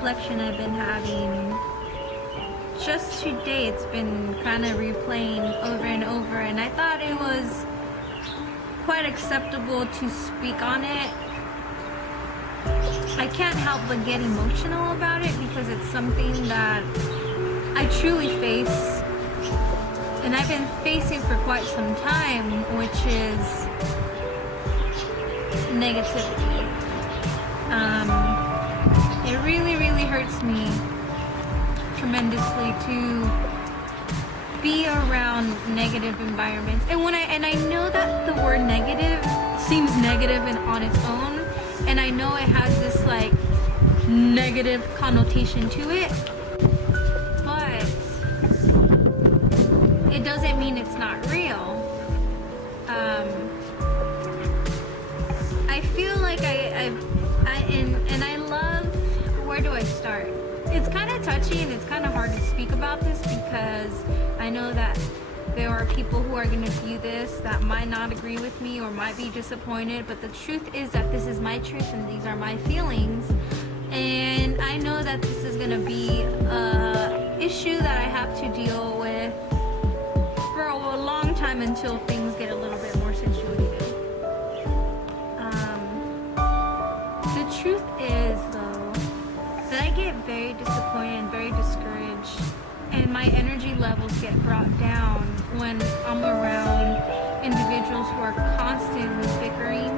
reflection I've been having. Just today, it's been kind of replaying over and over, and I thought it was quite acceptable to speak on it. I can't help but get emotional about it because it's something that I truly face, and I've been facing for quite some time, which is negativity. It really, really hurts me tremendously to be around negative environments. And I know that the word negative seems negative and on its own, and I know it has this like negative connotation to it, but it doesn't mean it's not real. I feel like and I love, where do I start? It's kind of touchy and it's kind of hard to speak about this because I know that there are people who are going to view this that might not agree with me or might be disappointed, but the truth is that this is my truth and these are my feelings, and I know that this is going to be an issue that I have to deal with for a long time until things get a little bit more situated. The truth is, though, that I get very disappointed and very discouraged, and my energy levels get brought down when I'm around individuals who are constantly bickering,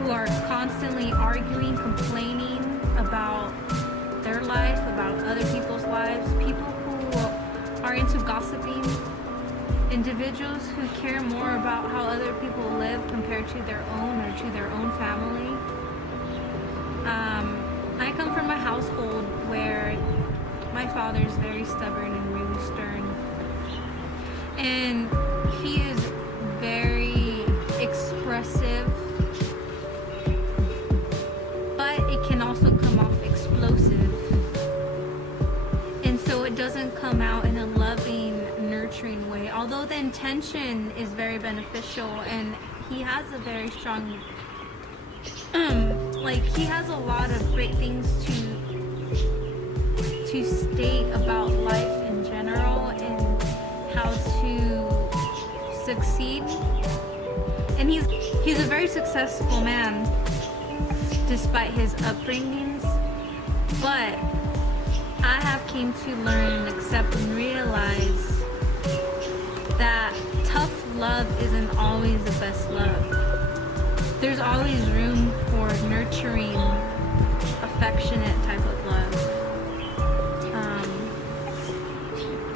who are constantly arguing, complaining about their life, about other people's lives, people who are into gossiping, individuals who care more about how other people live compared to their own or to their own family. I come from a household where my father is very stubborn and really stern, and he is very expressive, but it can also come off explosive, and so it doesn't come out in a loving, nurturing way, although the intention is very beneficial, and he has a very strong he has a lot of great things to state about life in general and how to succeed. And he's a very successful man despite his upbringings. But I have came to learn and accept and realize that tough love isn't always the best love. There's always room for nurturing, affectionate type of love.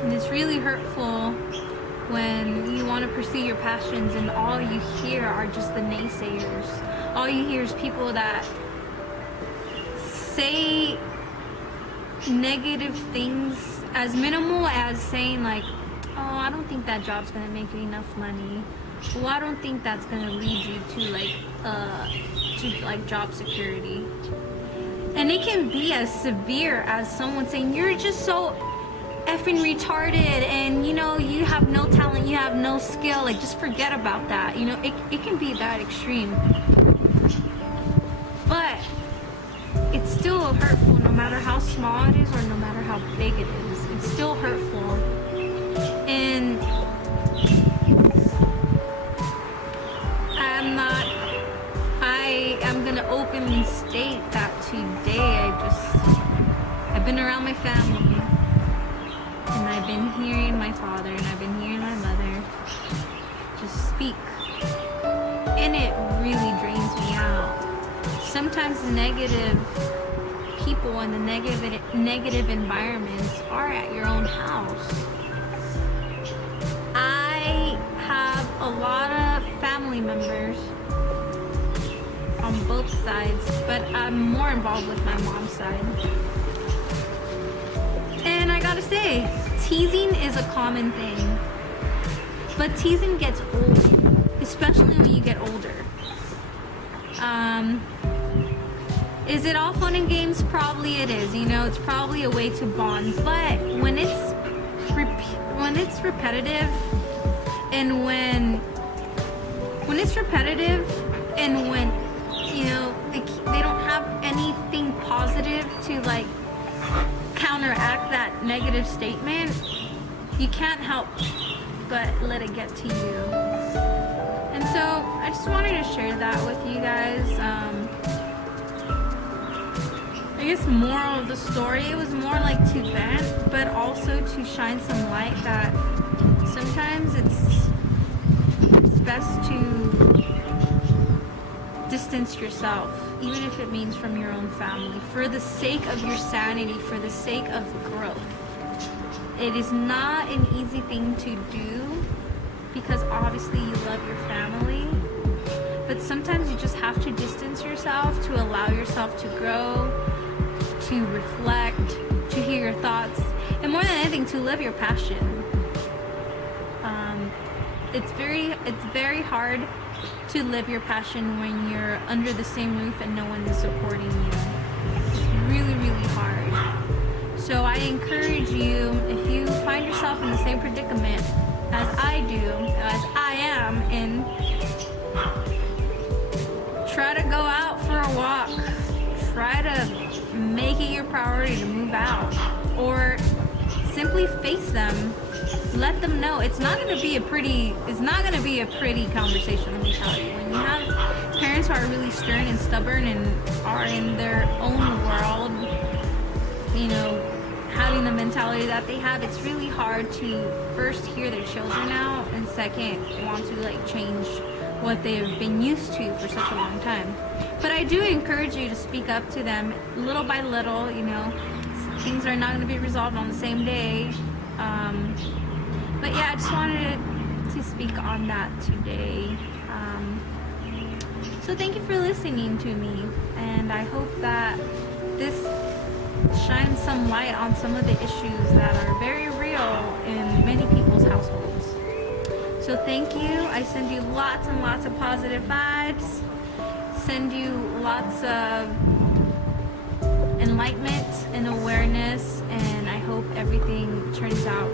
And it's really hurtful when you want to pursue your passions and all you hear are just the naysayers. All you hear is people that say negative things as minimal as saying like, oh, I don't think that job's gonna make you enough money. Well, I don't think that's gonna lead you to job security. And it can be as severe as someone saying you're just so effing retarded, and you have no talent, you have no skill, like just forget about that. It can be that extreme. But it's still hurtful no matter how small it is or no matter how big it is. It's still hurtful. And I am gonna openly state that today I've been around my family, and I've been hearing my father and I've been hearing my mother just speak, and it really drains me out. Sometimes negative people and the negative environments are at your own house. I have a lot of family members on both sides, but I'm more involved with my mom's side. And I gotta say, teasing is a common thing, but teasing gets old, especially when you get older. Is it all fun and games? Probably it is. It's probably a way to bond. But when it's repetitive, and when it's repetitive, and when they don't have anything positive to counteract that negative statement, you can't help but let it get to you. And so I just wanted to share that with you guys. I guess moral of the story, it was more like to vent, but also to shine some light that sometimes it's best to distance yourself, even if it means from your own family, for the sake of your sanity, for the sake of growth. It is not an easy thing to do because obviously you love your family, but sometimes you just have to distance yourself to allow yourself to grow, to reflect, to hear your thoughts, and more than anything, to live your passion. It's very hard to live your passion when you're under the same roof and no one is supporting you. It's really, really hard. So I encourage you, if you find yourself in the same predicament as I do, as I am in, try to go out for a walk. Try to make it your priority to move out, or simply face them. Let them know it's not going to be a pretty conversation. Let me tell you, when you have parents who are really stern and stubborn and are in their own world, you know, having the mentality that they have, it's really hard to first hear their children out, and second want to like change what they've been used to for such a long time. But I do encourage you to speak up to them little by little. You know, things are not going to be resolved on the same day. But yeah, I just wanted to speak on that today. So thank you for listening to me, and I hope that this shines some light on some of the issues that are very real in many people's households. So thank you. I send you lots and lots of positive vibes. Send you lots of enlightenment and awareness, and I hope everything turns out